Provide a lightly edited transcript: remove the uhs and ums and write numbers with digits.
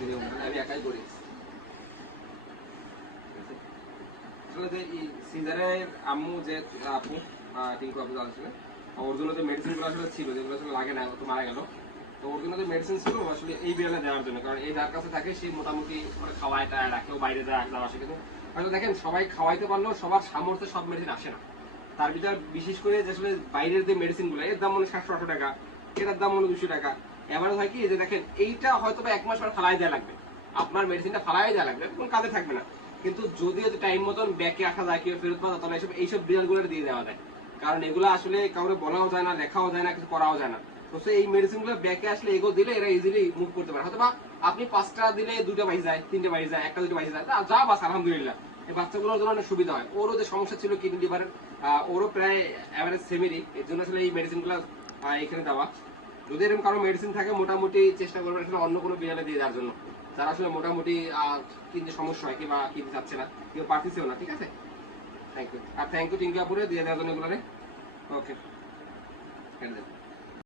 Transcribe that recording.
আমি একাই করি। সিজারের আম্মু যে আপু টিঙ্কু আপু আসলে ওর জন্য যে মেডিসিনগুলো আসলে ছিল যেগুলো আসলে লাগে না, ও তো মারা গেল, তো ওর জন্য যে মেডিসিন ছিল আসলে এই বিড়ালে দেওয়ার জন্য, কারণ এই যার কাছে থাকে সেই মোটামুটি মানে খাওয়ায় টায় রাখলেও বাইরে যাওয়া আসে, কিন্তু হয়তো দেখেন সবাই খাওয়াইতে পারলেও সবার সামর্থ্যে সব মেডিসিন আসে না। তার ভিতর বিশেষ করে যে আসলে বাইরের যে মেডিসিনগুলো এর দাম মানে 700-800 টাকা, এটার দাম মানে 200 টাকা। এবারে হয় কি যে দেখেন এইটা হয়তো বা 1 মাস পর ফালাই দেওয়া লাগবে, আপনার মেডিসিনটা ফালাই দেওয়া লাগবে, কোনো কাজে থাকবে না, কিন্তু যদি টাইম মতন ব্যাকে আসা যায় কেউ ফেরত পাওয়া তাহলে এইসব বিড়ালগুলো দিয়ে দেওয়া যায়, কারণ এগুলো আসলে কাউরে বলাও যায় না, লেখাও যায় না, কিছু করাও যায় না। তো এই মেডিসিনগুলো ব্যাকে আসলে এগো দিলে এরা ইজিলি মুভ করতে পারে। হয়তো বা আপনি 5টা দিলে 2টা বাইরে যায়, 3টে বাইরে যায়, 1টা 2টা বাইরে যায়, যা বাস আলহামদুলিল্লাহ। এই বাচ্চাগুলোর জন্য অনেক সুবিধা হয়। ওরও যে সমস্যা ছিল কিডনি লিভারের, ওরও প্রায় অ্যাভারেজ সেমিরই, এর জন্য আসলে এই মেডিসিনগুলো এখানে দেওয়া। যদি এরকম কারো মেডিসিন থাকে মোটামুটি চেষ্টা করবেন আসলে অন্য কোনো বিড়ালে দিয়ে দেওয়ার জন্য, যারা আসলে মোটামুটি কিনতে সমস্যা হয় কিংবা কিনতে চাচ্ছে না, কেউ পারতেছেও না। ঠিক আছে, থ্যাংক ইউ। আর থ্যাংক ইউ টিঙ্কু আপুরে দিয়ে দেওয়ার জন্য এগুলো। ওকে।